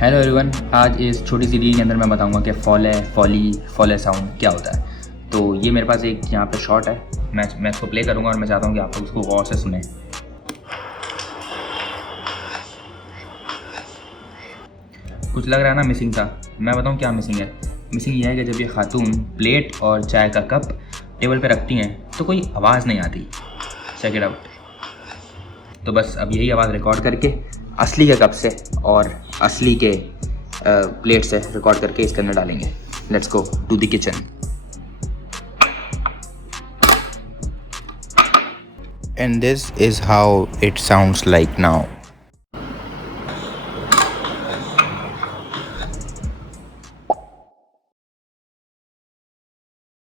Hello everyone, आज इस छोटी सी रील के अंदर मैं बताऊंगा कि फॉले साउंड क्या होता है। तो ये मेरे पास एक यहाँ पे शॉट है, मैं इसको प्ले करूँगा और मैं चाहता हूँ कि आप लोग उसको गौर से सुने। कुछ लग रहा है ना मिसिंग सा। मैं बताऊँ क्या मिसिंग है। मिसिंग ये है कि जब ये खातून प्लेट और चाय का कप टेबल पे रखती हैं तो कोई आवाज़ नहीं आती। Check it out. तो बस अब यही आवाज़ रिकॉर्ड करके असली के कप से और असली के प्लेट से रिकॉर्ड करके इसके अंदर डालेंगे। Let's go to the kitchen. And this is how it sounds like now.